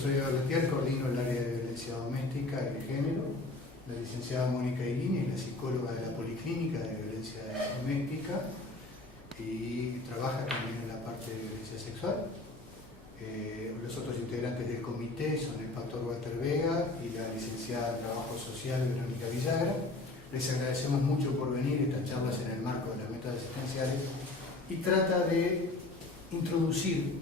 soy Berletier, coordino el área de violencia doméstica y de género. La licenciada Mónica Iguini es la psicóloga de la Policlínica de Violencia Doméstica y trabaja también en la parte de violencia sexual. Los otros integrantes del comité son el pastor Walter Vega y la licenciada en Trabajo Social Verónica Villagra. Les agradecemos mucho por venir. Estas charlas en el marco de las metas asistenciales y trata de introducir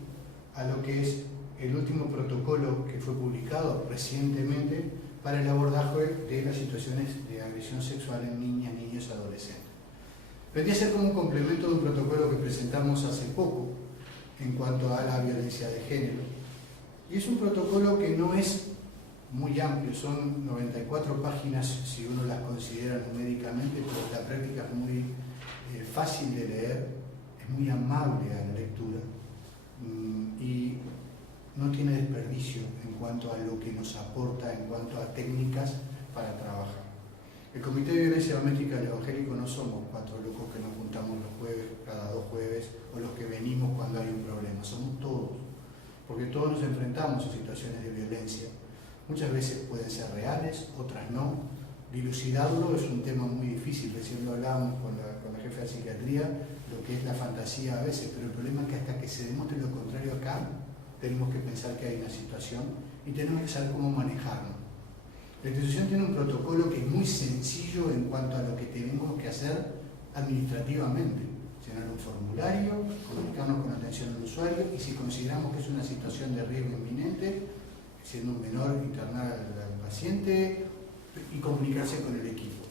a lo que es el último protocolo que fue publicado recientemente para el abordaje de las situaciones de agresión sexual en niñas, niños y adolescentes. Vendría a ser como un complemento de un protocolo que presentamos hace poco en cuanto a la violencia de género. Y es un protocolo que no es muy amplio, son 94 páginas si uno las considera numéricamente, pero la práctica es muy fácil de leer, es muy amable a la lectura y no tiene desperdicio en cuanto a lo que nos aporta, en cuanto a técnicas para trabajar. El Comité de Violencia Doméstica del Evangélico no somos 4 locos que nos juntamos los jueves, cada 2 jueves, o los que venimos cuando hay un problema, somos todos, porque todos nos enfrentamos a situaciones de violencia. Muchas veces pueden ser reales, otras no. Dilucidarlo es un tema muy difícil, recién lo hablábamos con la jefa de psiquiatría, lo que es la fantasía a veces, pero el problema es que hasta que se demuestre lo contrario acá, tenemos que pensar que hay una situación y tenemos que saber cómo manejarlo. La institución tiene un protocolo que es muy sencillo en cuanto a lo que tenemos que hacer administrativamente. Llenar un formulario, comunicarnos con atención al usuario y si consideramos que es una situación de riesgo inminente, siendo un menor, internar al paciente y comunicarse con el equipo.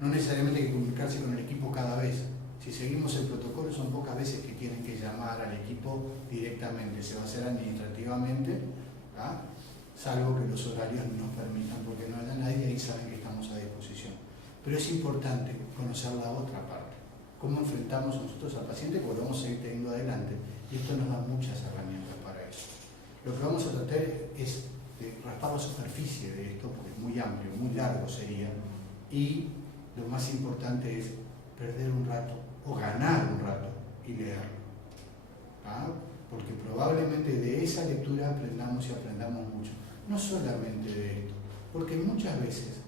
No necesariamente hay que comunicarse con el equipo cada vez. Si seguimos el protocolo son pocas veces que tienen que llamar al equipo directamente, se va a hacer administrativamente, ¿ah? Salvo que los horarios nos permitan, porque no haya nadie ahí saben que estamos a disposición. Pero es importante conocer la otra parte, cómo enfrentamos nosotros al paciente, porque lo vamos a seguir teniendo adelante, y esto nos da muchas herramientas para eso. Lo que vamos a tratar es de raspar la superficie de esto, porque es muy amplio, muy largo sería, y lo más importante es perder un rato, o ganar un rato, y leerlo. ¿Ah? Porque probablemente de esa lectura aprendamos y aprendamos mucho. No solamente de esto, porque muchas veces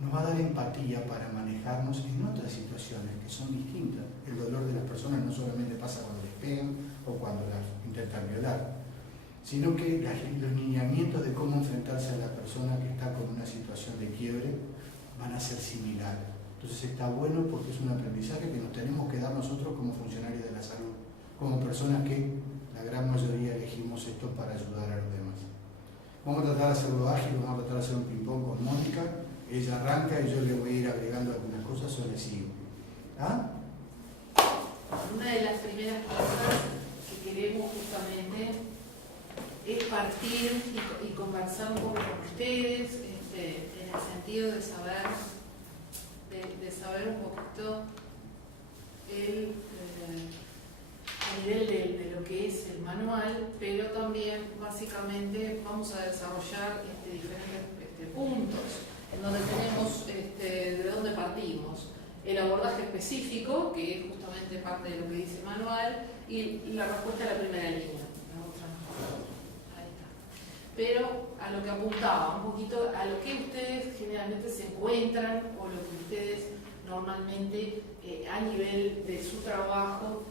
nos va a dar empatía para manejarnos en otras situaciones que son distintas. El dolor de las personas no solamente pasa cuando les pegan o cuando las intentan violar, sino que los lineamientos de cómo enfrentarse a la persona que está con una situación de quiebre van a ser similares. Entonces está bueno porque es un aprendizaje que nos tenemos que dar nosotros como funcionarios de la salud, como personas que la gran mayoría elegimos esto para ayudar a los demás. Vamos a tratar de hacerlo ágil, vamos a tratar de hacer un ping-pong con Mónica. Ella arranca y yo le voy a ir agregando algunas cosas o le sigo. ¿Ah? Una de las primeras cosas que queremos justamente es partir y conversar un poco con ustedes en el sentido de saber un poquito a nivel de lo que es el manual, pero también básicamente vamos a desarrollar diferentes puntos en donde tenemos de dónde partimos, el abordaje específico, que es justamente parte de lo que dice el manual, y la respuesta a la primera línea. Ahí está. Pero a lo que apuntaba, un poquito a lo que ustedes generalmente se encuentran o lo que ustedes normalmente a nivel de su trabajo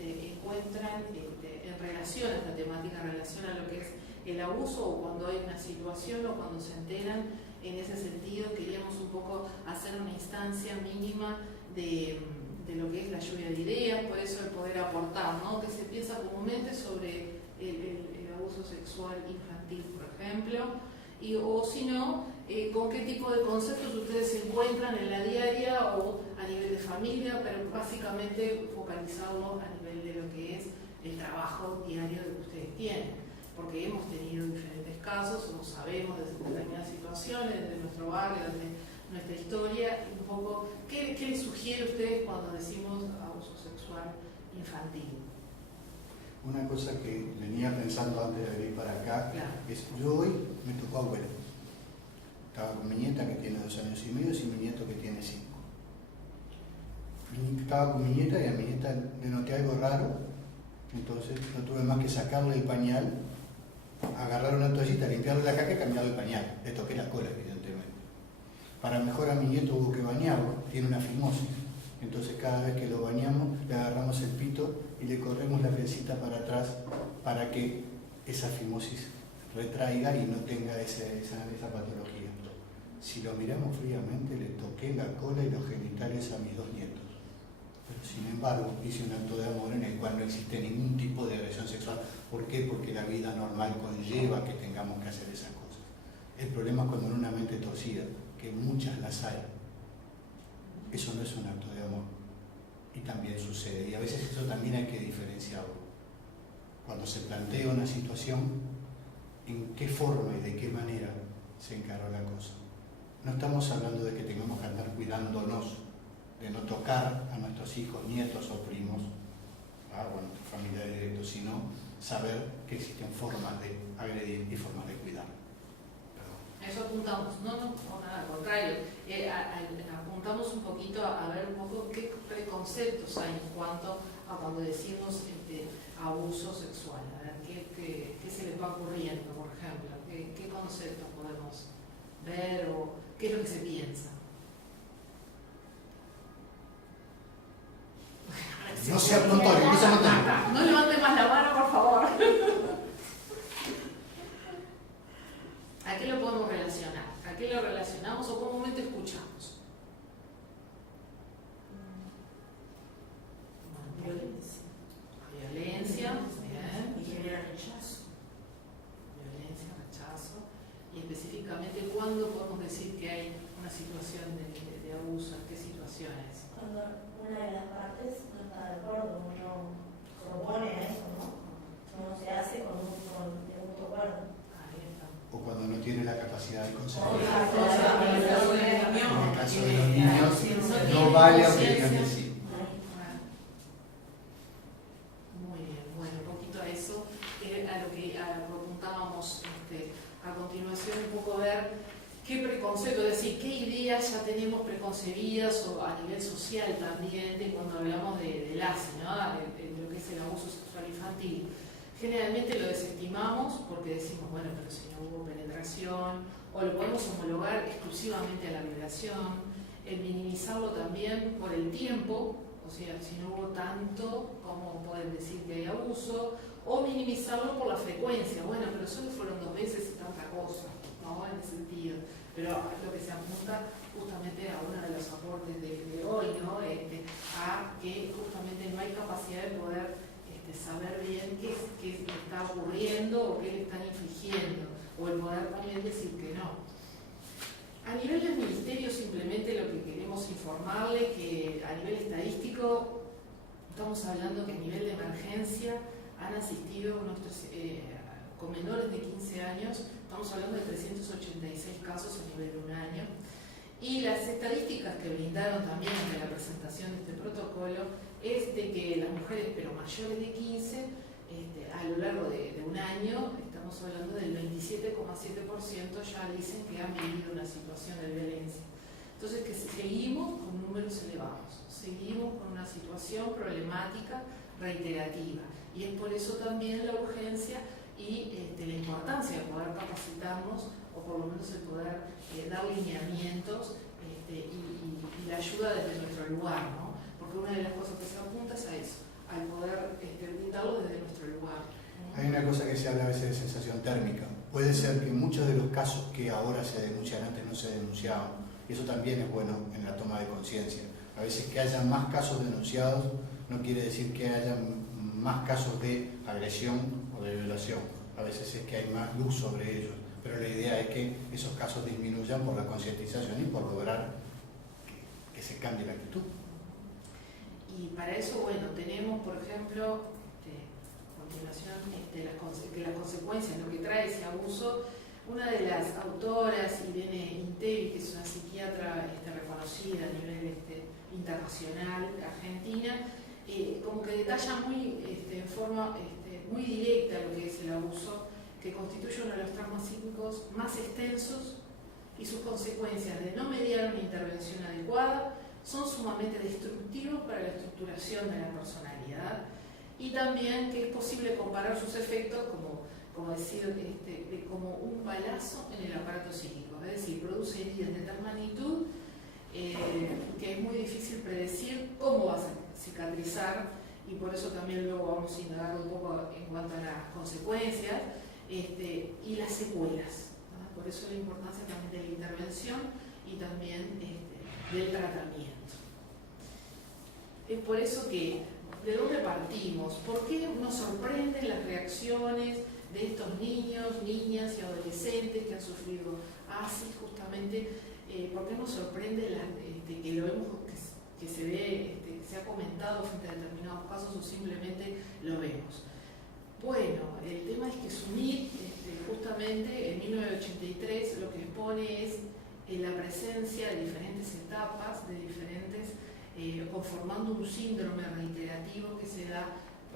encuentran en relación a esta temática, en relación a lo que es el abuso o cuando hay una situación o cuando se enteran. En ese sentido queríamos un poco hacer una instancia mínima de lo que es la lluvia de ideas, por eso el poder aportar, ¿no? Que se piensa comúnmente sobre el abuso sexual infantil, por ejemplo, o si no, con qué tipo de conceptos ustedes se encuentran en la diaria o a nivel de familia, pero básicamente focalizarlo a nivel de lo que es el trabajo diario que ustedes tienen, porque hemos tenido diferentes casos, o sabemos de determinadas situaciones de nuestro barrio, de nuestra historia, y un poco, ¿qué les sugiere a ustedes cuando decimos abuso sexual infantil? Una cosa que venía pensando antes de venir para acá, claro, es yo hoy me tocó abuelo. Estaba con mi nieta que tiene 2 años y medio y mi nieto que tiene 5. Estaba con mi nieta y a mi nieta le noté algo raro, entonces no tuve más que sacarle el pañal agarrar una toallita, limpiarle la caca y cambiarle el pañal. Le toqué la cola, evidentemente. Para mejor a mi nieto hubo que bañarlo, tiene una fimosis. Entonces cada vez que lo bañamos, le agarramos el pito y le corremos la piecita para atrás para que esa fimosis retraiga y no tenga esa patología. Si lo miramos fríamente, le toqué la cola y los genitales a mis 2 nietos. Pero sin embargo, hice un acto de amor en el cual no existe ningún tipo de agresión sexual. ¿Por qué? Porque la vida normal conlleva que tengamos que hacer esas cosas. El problema es cuando en una mente torcida, que muchas las hay, eso no es un acto de amor. Y también sucede. Y a veces eso también hay que diferenciarlo. Cuando se plantea una situación, ¿en qué forma y de qué manera se encaró la cosa? No estamos hablando de que tengamos que andar cuidándonos, de no tocar a nuestros hijos, nietos o primos, o a nuestra familia directa, sino saber que existen formas de agredir y formas de cuidar. Eso apuntamos, no, nada, al contrario, apuntamos un poquito a ver un poco qué preconceptos hay en cuanto a cuando decimos abuso sexual, a ver qué se les va ocurriendo, por ejemplo, qué conceptos podemos ver o qué es lo que se piensa. No sea pronto, empieza a notar. No levante más la mano, por favor. ¿A qué lo podemos relacionar? ¿A qué lo relacionamos o comúnmente escuchamos? Violencia. Violencia, bien. Y genera rechazo. Violencia, rechazo. Y específicamente, ¿cuándo podemos decir que hay una situación de abuso? ¿En qué situaciones? Cuando una de las partes no está de acuerdo, no se opone a eso, ¿no? No se hace con de mutuo acuerdo. O cuando no tiene la capacidad de conseguir. En En el caso de los niños, no vale aunque digan que sí. Muy bien, bueno, un poquito a eso, a lo que apuntábamos a continuación, un poco ver qué preconcepto, es decir, qué ideas ya tenemos preconcebidas o a nivel social también de cuando hablamos del ASI, ¿no? de lo que es el abuso sexual infantil. Generalmente lo desestimamos porque decimos, bueno, pero si no hubo penetración, o lo podemos homologar exclusivamente a la violación, el minimizarlo también por el tiempo, o sea, si no hubo tanto, ¿cómo pueden decir que hay abuso? O minimizarlo por la frecuencia, bueno, pero solo fueron 2 veces y tanta cosa, ¿no? En ese sentido. Pero lo que se apunta justamente a uno de los aportes de hoy, ¿no? A que justamente no hay capacidad de poder saber bien qué está ocurriendo o qué le están infligiendo, o el poder también decir que no. A nivel del ministerio, simplemente lo que queremos informarle que a nivel estadístico estamos hablando que a nivel de emergencia han asistido con menores de 15 años, estamos hablando de 386 casos a nivel de un año, y las estadísticas que brindaron también ante la presentación de este protocolo es de que las mujeres, pero mayores de 15, a lo largo de un año, estamos hablando del 27,7% ya dicen que han vivido una situación de violencia. Entonces, que seguimos con números elevados, seguimos con una situación problemática reiterativa. Y es por eso también la urgencia y la importancia de poder capacitarnos, o por lo menos el poder dar lineamientos y la ayuda desde nuestro lugar, ¿no? Porque una de las cosas que se apunta es a eso, al poder brindarlo desde nuestro lugar. Hay una cosa que se habla a veces de sensación térmica. Puede ser que muchos de los casos que ahora se denuncian antes no se denunciaban. Y eso también es bueno en la toma de conciencia. A veces que haya más casos denunciados no quiere decir que haya más casos de agresión o de violación. A veces es que hay más luz sobre ellos. Pero la idea es que esos casos disminuyan por la concientización y por lograr que se cambie la actitud. Y para eso, bueno, tenemos, por ejemplo, a continuación, las consecuencias, lo que trae ese abuso. Una de las autoras, Irene Interi, que es una psiquiatra reconocida a nivel internacional, argentina, como que detalla muy, en forma muy directa lo que es el abuso, que constituye uno de los traumas psíquicos más extensos, y sus consecuencias de no mediar una intervención adecuada son sumamente destructivos para la estructuración de la personalidad, y también que es posible comparar sus efectos, como como decir, como un balazo en el aparato psíquico, es decir, produce heridas de tal magnitud que es muy difícil predecir cómo va a cicatrizar, y por eso también luego vamos a indagar un poco en cuanto a las consecuencias y las secuelas, ¿no? Por eso la importancia también de la intervención y también del tratamiento. Es por eso que, ¿de dónde partimos? ¿Por qué nos sorprenden las reacciones de estos niños, niñas y adolescentes que han sufrido ASI? Justamente, ¿por qué nos sorprende que lo vemos, que se ve, que se ha comentado frente a determinados casos o simplemente lo vemos? Bueno, el tema es que SUNIT, justamente en 1983, lo que expone es la presencia de diferentes etapas, de diferentes, conformando un síndrome reiterativo que se da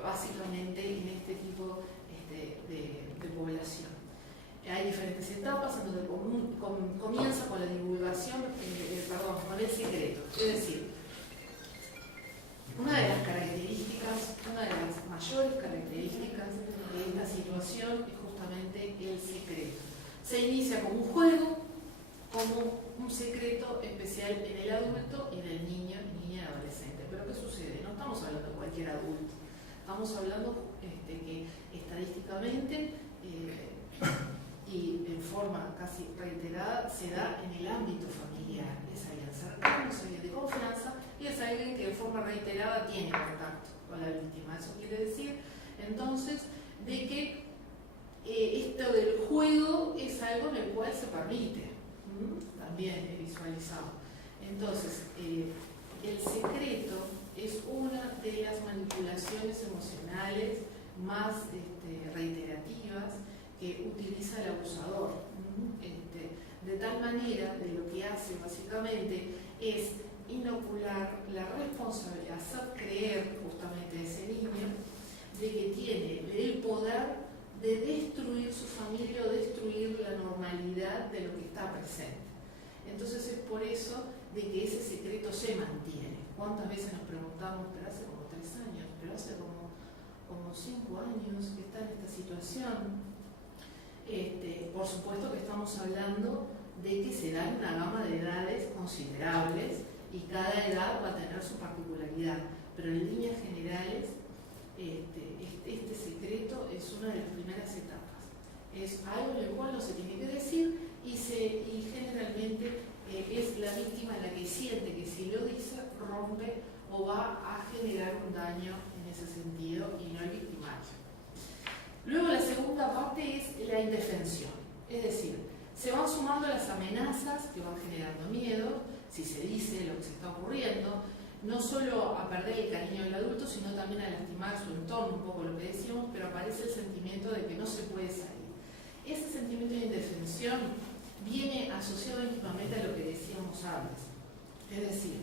básicamente en este tipo de población. Hay diferentes etapas en donde comienza con la divulgación, con el secreto. Es decir, una de las características, una de las mayores características de esta situación es justamente el secreto. Se inicia como un juego, como un secreto especial en el adulto y en el niño, niña y adolescente. Pero ¿qué sucede? No estamos hablando de cualquier adulto, estamos hablando que estadísticamente y en forma casi reiterada se da en el ámbito familiar. Es alguien cercano, es alguien de confianza y es alguien que de forma reiterada tiene contacto con la víctima. Eso quiere decir entonces de que esto del juego es algo en el cual se permite, también visualizado. Entonces, el secreto es una de las manipulaciones emocionales más reiterativas que utiliza el abusador. De tal manera, de lo que hace básicamente es inocular la responsabilidad, hacer creer justamente a ese niño de que tiene el poder de destruir su familia o destruir la normalidad de lo que está presente. Entonces es por eso de que ese secreto se mantiene. ¿Cuántas veces nos preguntamos, pero hace como 3 años, pero hace como 5 años que está en esta situación? Por supuesto que estamos hablando de que se dan una gama de edades considerables y cada edad va a tener su particularidad, pero en líneas generales este secreto es una de las primeras etapas. Es algo en el cual no se tiene que decir y generalmente es la víctima la que siente que si lo dice rompe o va a generar un daño en ese sentido y no el victimario. Luego la segunda parte es la indefensión, es decir, se van sumando las amenazas que van generando miedo, si se dice lo que se está ocurriendo, no solo a perder el cariño del adulto, sino también a lastimar su entorno, un poco lo que decíamos, pero aparece el sentimiento de que no se puede salir. Ese sentimiento de indefensión viene asociado íntimamente a lo que decíamos antes. Es decir,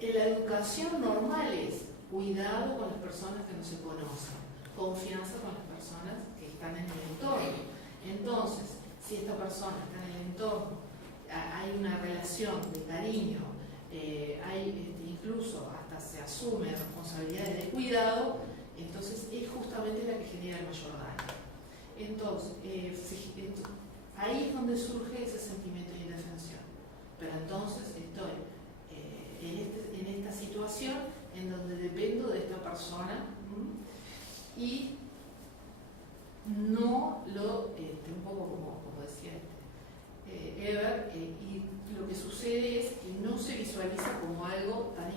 en la educación normal es cuidado con las personas que no se conocen, confianza con las personas que están en el entorno. Entonces, si esta persona está en el entorno, hay una relación de cariño, hay incluso hasta se asume responsabilidades de cuidado, entonces es justamente la que genera el mayor daño. Entonces, ahí es donde surge ese sentimiento de indefensión. Pero entonces estoy en esta situación en donde dependo de esta persona y no lo, un poco como decía Eber, y lo que sucede es que no se visualiza como algo tan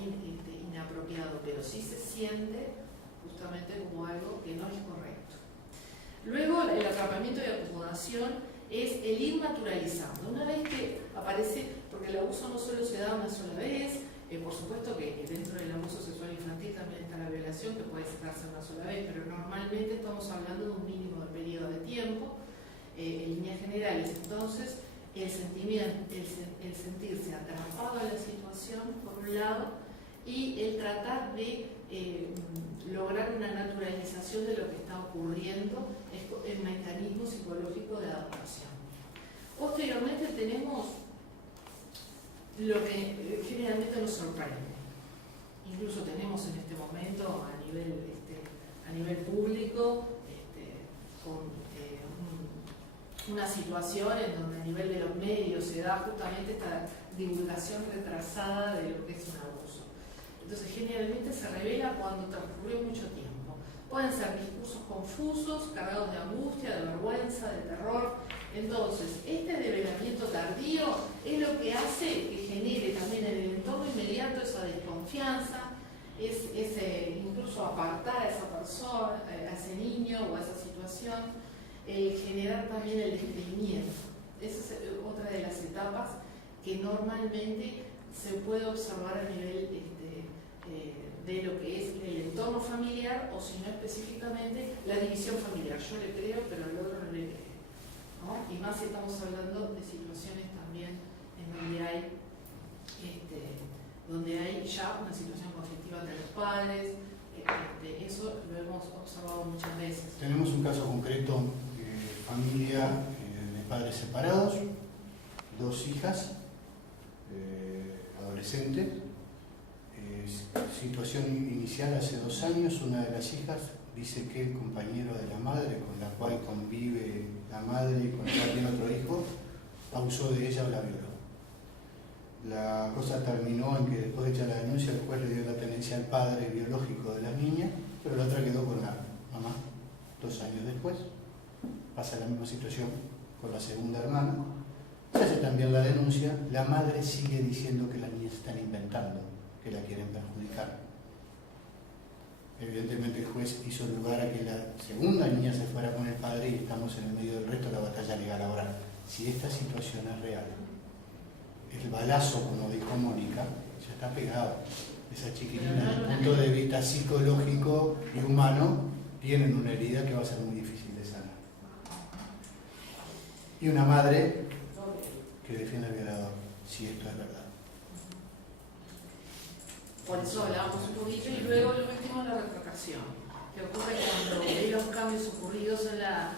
inapropiado, pero sí se siente justamente como algo que no es correcto. Luego el atrapamiento y acomodación es el ir naturalizando. Una vez que aparece, porque el abuso no solo se da una sola vez, por supuesto que dentro del abuso sexual infantil también está la violación, que puede darse una sola vez, pero normalmente estamos hablando de un mínimo de periodo de tiempo, en líneas generales. Entonces, el sentirse atrapado en la situación, por un lado, y el tratar de lograr una naturalización de lo que está ocurriendo, es el mecanismo psicológico de adaptación. Posteriormente tenemos lo que generalmente nos sorprende. Incluso tenemos en este momento a nivel público con una situación en donde a nivel de los medios se da justamente esta divulgación retrasada de lo que es un abuso. Entonces generalmente se revela cuando transcurrió mucho tiempo. Pueden ser discursos confusos, cargados de angustia, de vergüenza, de terror. Entonces, este develamiento tardío es lo que hace que genere también en el entorno inmediato esa desconfianza, incluso apartar a esa persona, a ese niño o a esa situación, generar también el descreimiento. Esa es otra de las etapas que normalmente se puede observar a nivel de lo que es el entorno familiar, o si no específicamente la división familiar. Yo le creo, pero al otro no le creo, ¿no? Y más si estamos hablando de situaciones también en donde hay ya una situación conflictiva entre los padres. Eso lo hemos observado muchas veces. Tenemos un caso concreto de familia de padres separados, 2 hijas, adolescentes. Situación inicial hace 2 años, una de las hijas dice que el compañero de la madre, con la cual convive la madre y con la cual tiene otro hijo, abusó de ella o la violó. La cosa terminó en que después de echar la denuncia, el juez le dio la tenencia al padre biológico de la niña, pero la otra quedó con la mamá. 2 años después pasa la misma situación con la segunda hermana. Se hace también la denuncia, la madre sigue diciendo que las niñas están inventando, que la quieren perjudicar. Evidentemente el juez hizo lugar a que la segunda niña se fuera con el padre y estamos en el medio del resto de la batalla legal. Ahora, si esta situación es real, el balazo, como dijo Mónica, ya está pegado. Esa chiquilina, desde el punto de vista psicológico y humano, tienen una herida que va a ser muy difícil de sanar. Y una madre que defiende al violador, si esto es verdad. Por eso hablábamos un poquito, y luego lo último, la retractación, que ocurre cuando hay los cambios ocurridos en la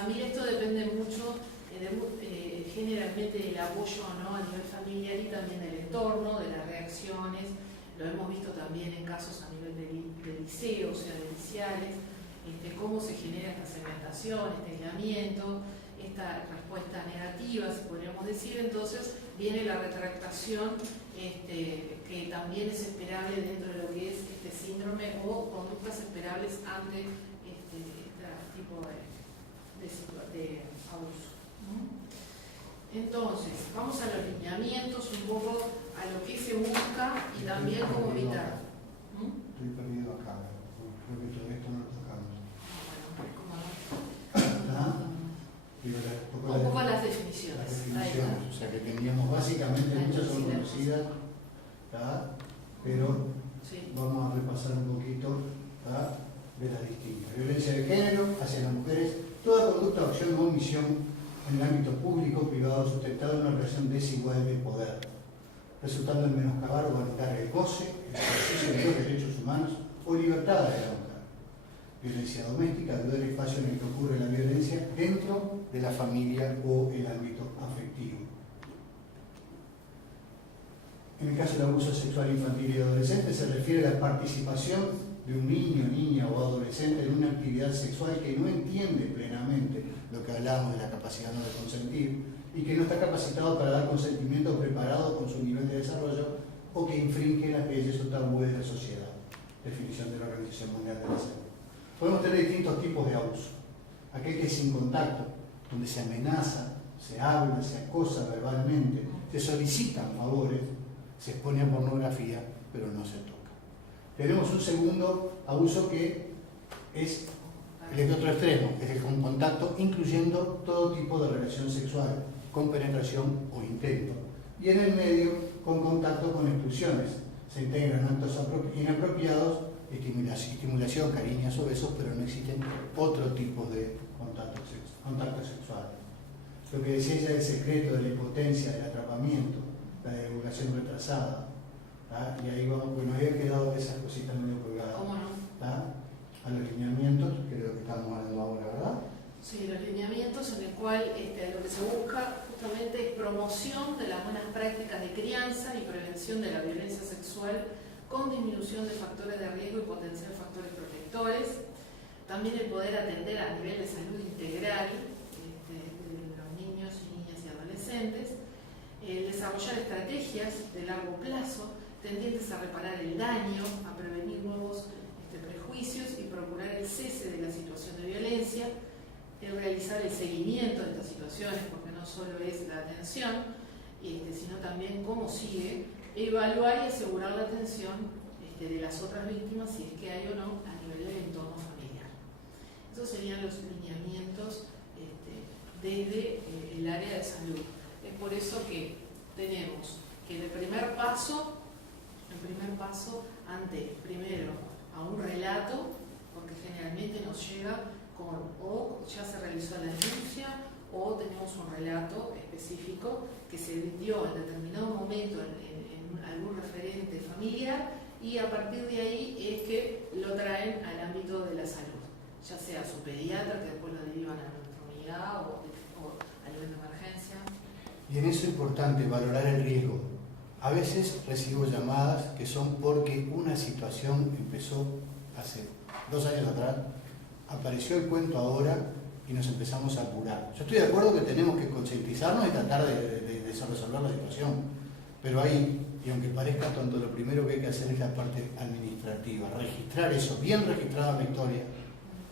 familia. Esto depende mucho, generalmente del apoyo, ¿no?, a nivel familiar y también del entorno, de las reacciones. Lo hemos visto también en casos a nivel de liceo, o sea, de iniciales, cómo se genera esta segmentación, este aislamiento, esta respuesta negativa, si podríamos decir. Entonces viene la retractación, que también es esperable dentro de lo que es este síndrome, o conductas esperables ante este tipo de abuso. Entonces, vamos a los lineamientos, un poco a lo que se busca y también cómo evitar. Estoy perdido acá, creo que todo esto no lo tocamos. Un poco las definiciones. O sea, que teníamos básicamente, muchas son conocidas, pero sí, vamos a repasar un poquito de las distintas. Violencia de género hacia las mujeres, toda conducta, acción o omisión en el ámbito público, privado, sustentado en una relación desigual de poder, resultando en menoscabar o anular el goce, el ejercicio de los derechos humanos o libertad de la mujer. Violencia doméstica, duda del espacio en el que ocurre la violencia dentro de la familia o el ámbito afectivo. En el caso del abuso sexual infantil y adolescente se refiere a la participación de un niño, niña o adolescente en una actividad sexual que no entiende plenamente lo que hablábamos de la capacidad no de consentir y que no está capacitado para dar consentimiento preparado con su nivel de desarrollo, o que infringe las leyes o tabúes de la sociedad. Definición de la Organización Mundial de la Salud. Podemos tener distintos tipos de abuso. Aquel que es sin contacto, donde se amenaza, se habla, se acosa verbalmente, se solicitan favores, se expone a pornografía, pero no se toca. Tenemos un segundo abuso que es el de otro extremo, es el con contacto, incluyendo todo tipo de relación sexual, con penetración o intento. Y en el medio, con contacto con expulsiones. Se integran actos inapropiados, estimulación, cariños o besos, pero no existen otro tipo de contacto sexual. Lo que decía ella del secreto, de la impotencia, del atrapamiento, la divulgación retrasada. Y ahí vamos, bueno, había quedado esas cositas medio colgadas. ¿Cómo no? A los lineamientos, que es lo que estamos hablando ahora, ¿verdad? Sí, los lineamientos en el cual lo que se busca justamente es promoción de las buenas prácticas de crianza y prevención de la violencia sexual, con disminución de factores de riesgo y potencial factores protectores. También el poder atender a nivel de salud integral, adolescentes, desarrollar estrategias de largo plazo tendientes a reparar el daño, a prevenir nuevos prejuicios y procurar el cese de la situación de violencia, realizar el seguimiento de estas situaciones, porque no solo es la atención, sino también cómo sigue, evaluar y asegurar la atención de las otras víctimas, si es que hay o no, a nivel del entorno familiar. Esos serían los lineamientos desde el área de salud. Es por eso que tenemos que el primer paso ante, primero, a un relato, porque generalmente nos llega con o ya se realizó la denuncia o tenemos un relato específico que se dio en determinado momento en algún referente familiar, y a partir de ahí es que lo traen al ámbito de la salud, ya sea su pediatra, que después lo derivan a nuestra unidad o a nivel de emergencia. Y en eso es importante valorar el riesgo. A veces recibo llamadas que son porque una situación empezó hace 2 años atrás, apareció el cuento ahora y nos empezamos a apurar. Yo estoy de acuerdo que tenemos que concientizarnos y tratar de resolver la situación, pero ahí, y aunque parezca tonto, lo primero que hay que hacer es la parte administrativa, registrar eso, bien registrada la historia,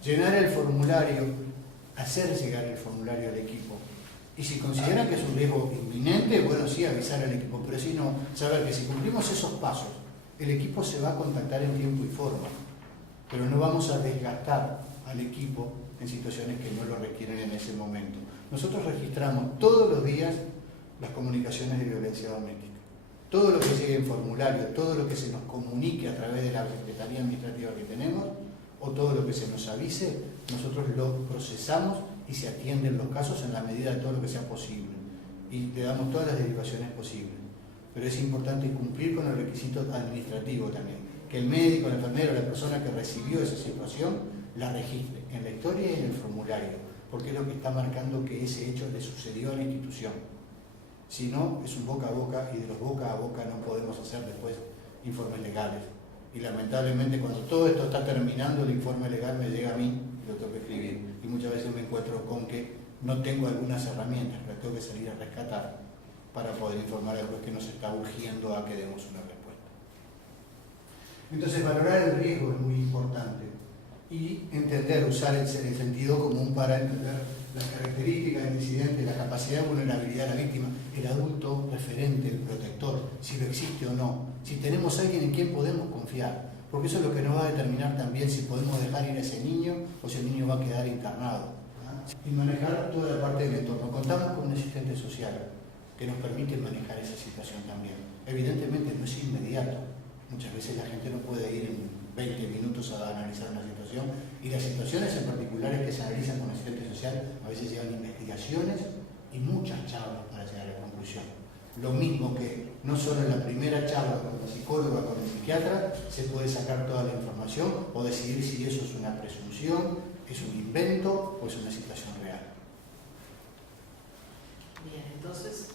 llenar el formulario, hacer llegar el formulario al equipo. Y si consideran que es un riesgo inminente, bueno, sí, avisar al equipo, pero si no, saber que si cumplimos esos pasos, el equipo se va a contactar en tiempo y forma, pero no vamos a desgastar al equipo en situaciones que no lo requieren en ese momento. Nosotros registramos todos los días las comunicaciones de violencia doméstica. Todo lo que llegue en formulario, todo lo que se nos comunique a través de la Secretaría Administrativa que tenemos, o todo lo que se nos avise, nosotros lo procesamos y se atienden los casos en la medida de todo lo que sea posible. Y le damos todas las derivaciones posibles. Pero es importante cumplir con el requisito administrativo también. Que el médico, el enfermero, la persona que recibió esa situación, la registre en la historia y en el formulario, porque es lo que está marcando que ese hecho le sucedió a la institución. Si no, es un boca a boca, y de los boca a boca no podemos hacer después informes legales. Y lamentablemente cuando todo esto está terminando, el informe legal me llega a mí y lo tengo que escribir. Y muchas veces me encuentro con que no tengo algunas herramientas, pero tengo que salir a rescatar para poder informar al juez que nos está urgiendo a que demos una respuesta. Entonces, valorar el riesgo es muy importante y entender, usar el sentido común para entender las características del incidente, la capacidad de vulnerabilidad de la víctima, el adulto referente, el protector, si lo existe o no, si tenemos a alguien en quien podemos confiar, porque eso es lo que nos va a determinar también si podemos dejar ir a ese niño o si el niño va a quedar internado. Y manejar toda la parte del entorno. Contamos con un asistente social que nos permite manejar esa situación también. Evidentemente no es inmediato. Muchas veces la gente no puede ir en 20 minutos a analizar una situación, y las situaciones en particulares que se analizan con asistente social a veces llevan investigaciones y muchas charlas para llegar a la conclusión. Lo mismo que no solo en la primera charla con la psicóloga, con el psiquiatra, se puede sacar toda la información o decidir si eso es una presunción, es un invento o es una situación real. Bien, entonces,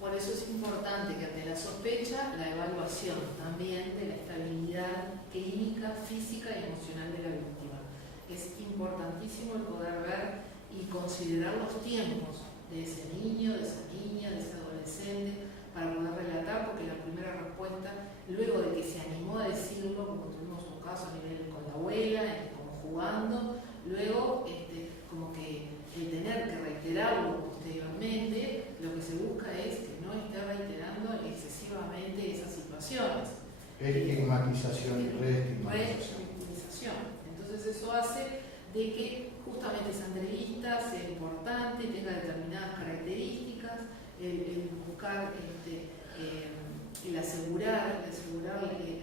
por eso es importante que ante la sospecha, la evaluación también de la estabilidad clínica, física y emocional de la víctima. Es importantísimo el poder ver y considerar los tiempos de ese niño, de esa niña, de ese adolescente, para poder relatar, porque la primera respuesta, luego de que se animó a decirlo, como tuvimos un caso a nivel con la abuela, como jugando, luego como que el tener que reiterarlo posteriormente, lo que se busca es que no esté reiterando excesivamente esas situaciones. Estigmatización y reestigmatización. Entonces eso hace de que justamente esa entrevista sea importante, tenga determinadas características, el buscar el asegurar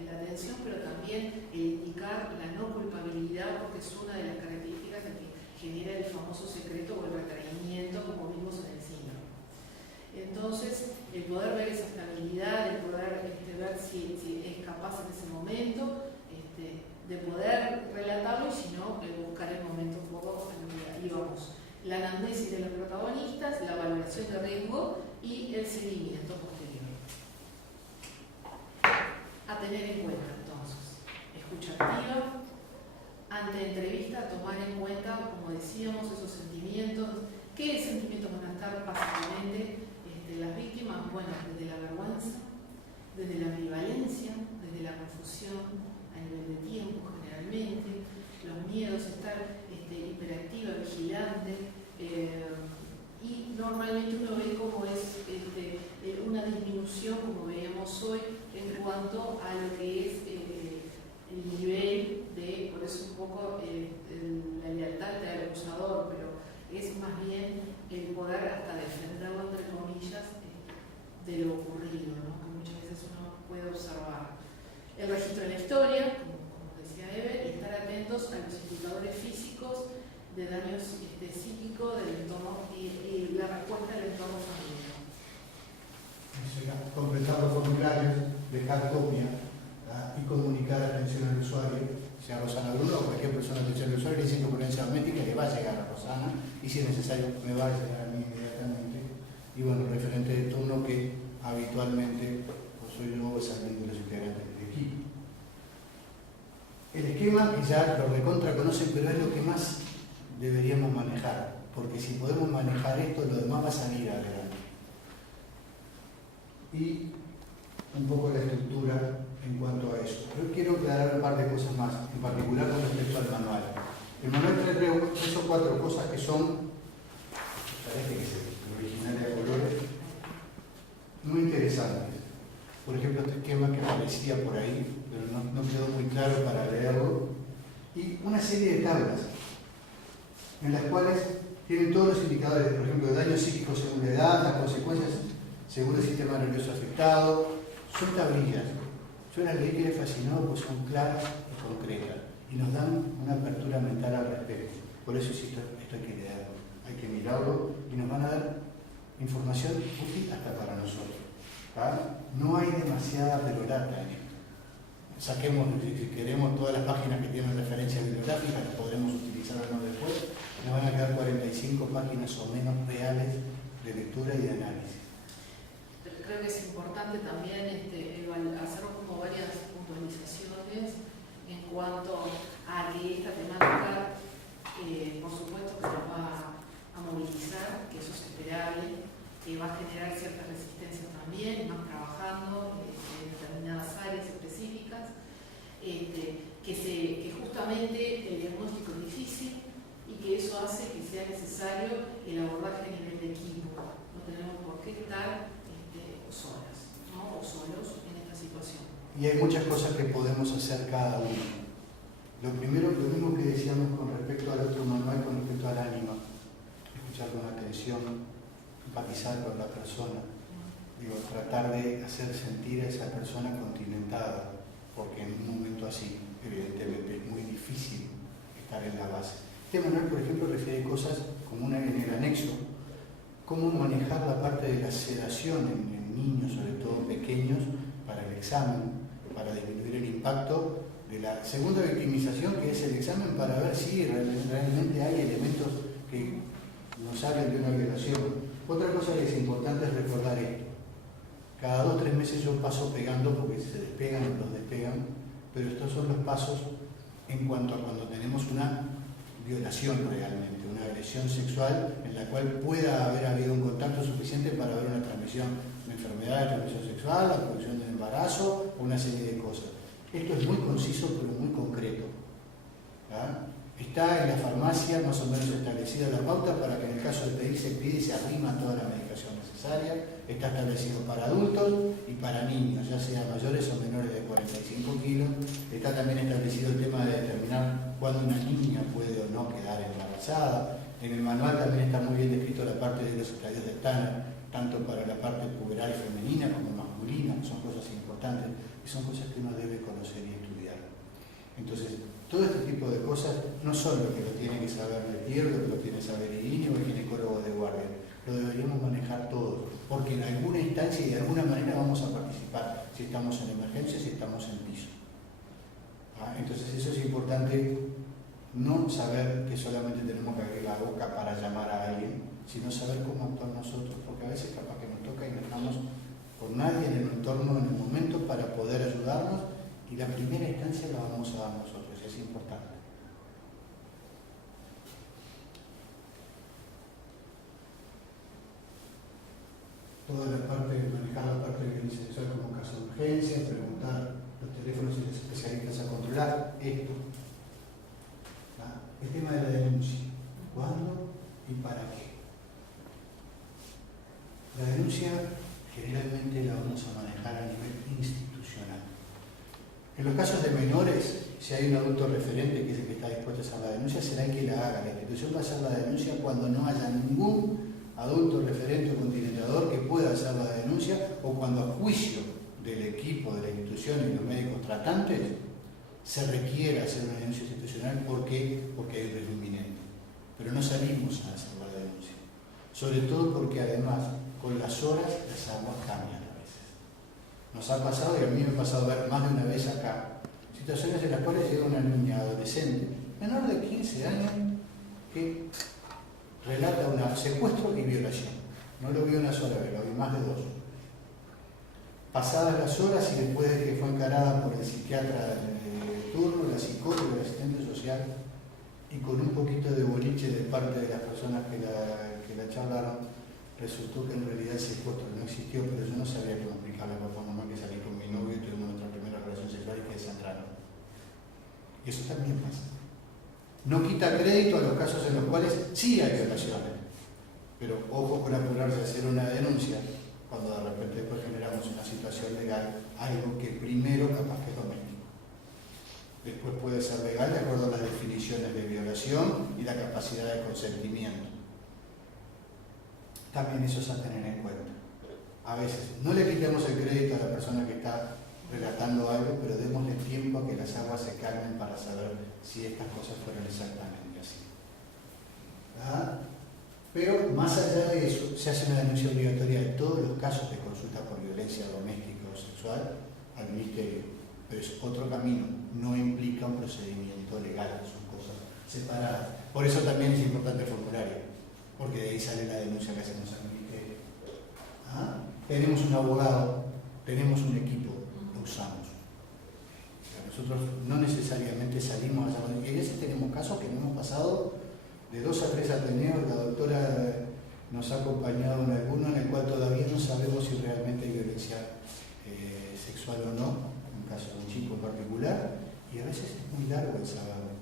la atención, pero también el indicar la no culpabilidad, porque es una de las características que genera el famoso secreto o el retraimiento, como vimos en el síndrome. Entonces, el poder ver esa estabilidad, el poder ver si es capaz en ese momento de poder relatarlo, y si no, buscar el momento un poco en el que íbamos. La anamnesis de los protagonistas, la valoración de riesgo y el seguimiento posterior. A tener en cuenta, entonces, escucha activa. Ante entrevista, tomar en cuenta, como decíamos, esos sentimientos. ¿Qué sentimientos van a estar básicamente las víctimas, bueno, desde la vergüenza, desde la ambivalencia, desde la confusión a nivel de tiempo generalmente, los miedos, estar hiperactiva, vigilante, y normalmente uno ve cómo es una disminución, como veíamos hoy, en cuanto a lo que es el nivel de, por eso un poco la lealtad del acusador, pero es más bien el poder hasta defenderlo, entre comillas, de lo ocurrido, ¿no? Que muchas veces uno puede observar. El registro de la historia, como decía Eve, y estar atentos a los indicadores físicos de daños psíquicos del entorno y la respuesta del entorno familiar. Completar los formularios, dejar copia y comunicar atención al usuario, sea Rosana Bruno o cualquier persona atención al usuario, diciendo con esa métrica le va a llegar a Rosana y si es necesario me va a llegar a mí inmediatamente. Y bueno, referente de turno que habitualmente soy yo o es alguien de los integrantes del equipo. El esquema que ya lo recontra conocen, pero es lo que más deberíamos manejar, porque si podemos manejar esto, lo demás va a salir adelante. Y un poco la estructura en cuanto a eso. Yo quiero aclarar un par de cosas más, en particular con respecto al manual. El manual trae 3 o 4 cosas que son, parece que es el original de colores, muy interesantes. Por ejemplo, este esquema que aparecía por ahí, pero no quedó muy claro para leerlo, y una serie de tablas en las cuales tienen todos los indicadores, por ejemplo, de daño psíquico según la edad, las consecuencias según el sistema nervioso afectado. Son tablillas. Yo las leí que me fascinó porque son claras y concretas y nos dan una apertura mental al respecto. Por eso esto hay que leerlo, hay que mirarlo y nos van a dar información útil hasta para nosotros. ¿Ah? No hay demasiada perorata en esto. Saquemos, si queremos, todas las páginas que tienen referencia bibliográfica, las podremos utilizar o no después. Nos van a quedar 45 páginas o menos reales de lectura y de análisis. Creo que es importante también hacer como varias puntualizaciones en cuanto a que esta temática, por supuesto que nos va a movilizar, que eso es esperable, que va a generar ciertas resistencias también, más trabajando en determinadas áreas específicas, que justamente el diagnóstico es difícil y que eso hace que sea necesario el abordaje a nivel de equipo. No tenemos por qué estar solas, ¿no? O solos en esta situación. Y hay muchas cosas que podemos hacer cada uno. Lo primero, lo mismo que decíamos con respecto al otro manual, con respecto al ánima, escuchar con atención, empatizar con la persona, tratar de hacer sentir a esa persona continentada, porque en un momento así, evidentemente, es muy difícil estar en la base. Este manual, por ejemplo, refiere cosas como en el anexo, cómo manejar la parte de la sedación en niños, sobre todo pequeños, para el examen, para disminuir el impacto de la segunda victimización, que es el examen para ver si realmente hay elementos que nos hablan de una violación. Otra cosa que es importante es recordar esto. Cada 2 o 3 meses yo paso pegando porque se despegan o los despegan, pero estos son los pasos en cuanto a cuando tenemos una violación realmente, una agresión sexual en la cual pueda haber habido un contacto suficiente para haber una transmisión de enfermedad de transmisión sexual, la producción de embarazo o una serie de cosas. Esto es muy conciso pero muy concreto. ¿Ah? Está en la farmacia más o menos establecida la pauta para que en el caso de pedir se pide y se arrima toda la medicación necesaria. Está establecido para adultos y para niños, ya sea mayores o menores de 45 kilos. Está también establecido el tema de determinar cuándo una niña puede o no quedar embarazada. En el manual también está muy bien descrito la parte de los estadios de Tanner, tanto para la parte puberal femenina como masculina, son cosas importantes y son cosas que uno debe conocer y estudiar. Entonces, todo este tipo de cosas no son lo que lo tiene que saber Letier, lo que lo tiene que saber Irini o el ginecólogo de guardia. Lo deberíamos manejar todos, porque en alguna instancia y de alguna manera vamos a participar, si estamos en emergencia, si estamos en piso. Entonces eso es importante, no saber que solamente tenemos que abrir la boca para llamar a alguien, sino saber cómo actuar nosotros, porque a veces capaz que nos toca y no estamos por nadie en el entorno en el momento para poder ayudarnos y la primera instancia la vamos a dar nosotros, es importante. toda la parte, manejar la parte de violencia sexual como caso de urgencia, preguntar los teléfonos y los especialistas a controlar esto. El tema de la denuncia, ¿cuándo y para qué? La denuncia generalmente la vamos a manejar a nivel institucional. En los casos de menores, si hay un adulto referente que es el que está dispuesto a hacer la denuncia, será el que la haga. La institución va a hacer la denuncia cuando no haya ningún adulto referente o continuador que pueda hacer la denuncia, o cuando a juicio del equipo de la institución y los médicos tratantes se requiera hacer una denuncia institucional. ¿Por qué? Porque hay un riesgo inminente. Pero no salimos a hacer la denuncia. Sobre todo porque además, con las horas, las aguas cambian a veces. Nos ha pasado, y a mí me ha pasado ver más de una vez acá, situaciones en las cuales llega una niña adolescente, menor de 15 años, que relata un secuestro y violación. No lo vi una sola vez, lo vi más de 2. Pasadas las horas y después de que fue encarada por el psiquiatra de turno, la psicóloga, el asistente social, y con un poquito de boliche de parte de las personas que la charlaron, resultó que en realidad el secuestro no existió, pero yo no sabía cómo explicarle a papá o mamá que salí con mi novio y tuvimos nuestra primera relación sexual y que desangraron. Y eso también pasa. No quita crédito a los casos en los cuales sí hay violaciones, pero ojo con apurarse a hacer una denuncia cuando de repente después generamos una situación legal, algo que primero capaz que es doméstico. Después puede ser legal de acuerdo a las definiciones de violación y la capacidad de consentimiento. También eso es a tener en cuenta. A veces no le quitemos el crédito a la persona que está relatando algo, pero démosle tiempo a que las aguas se calmen para saber si estas cosas fueron exactamente así. ¿Ah? Pero más allá de eso, se hace una denuncia obligatoria de todos los casos de consulta por violencia doméstica o sexual al Ministerio. Pero es otro camino, no implica un procedimiento legal, son cosas separadas. Por eso también es importante el formulario, porque de ahí sale la denuncia que hacemos al Ministerio. ¿Ah? Tenemos un abogado, tenemos un equipo, lo usamos. Nosotros no necesariamente salimos a hacer, y a veces tenemos casos que no hemos pasado de 2 a 3 ateneos. La doctora nos ha acompañado en alguno en el cual todavía no sabemos si realmente hay violencia sexual o no, en el caso de un chico en particular, y a veces es muy largo el sábado.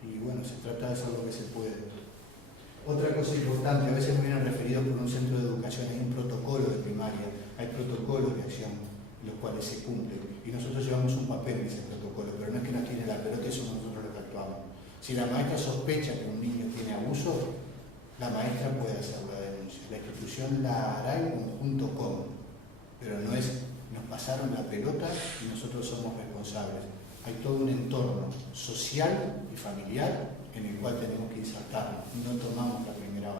Y bueno, se trata de hacer lo que se puede. Otra cosa importante, a veces me vienen referidos por un centro de educación, hay un protocolo de primaria, hay protocolos de acción, los cuales se cumplen. Y nosotros llevamos un papel en ese protocolo, pero no es que nos tiene la pelota, eso nosotros lo que actuamos. Si la maestra sospecha que un niño tiene abuso, la maestra puede hacer la denuncia. La institución la hará en conjunto con, pero no es, nos pasaron la pelota y nosotros somos responsables. Hay todo un entorno social y familiar en el cual tenemos que insertarnos. No tomamos la primera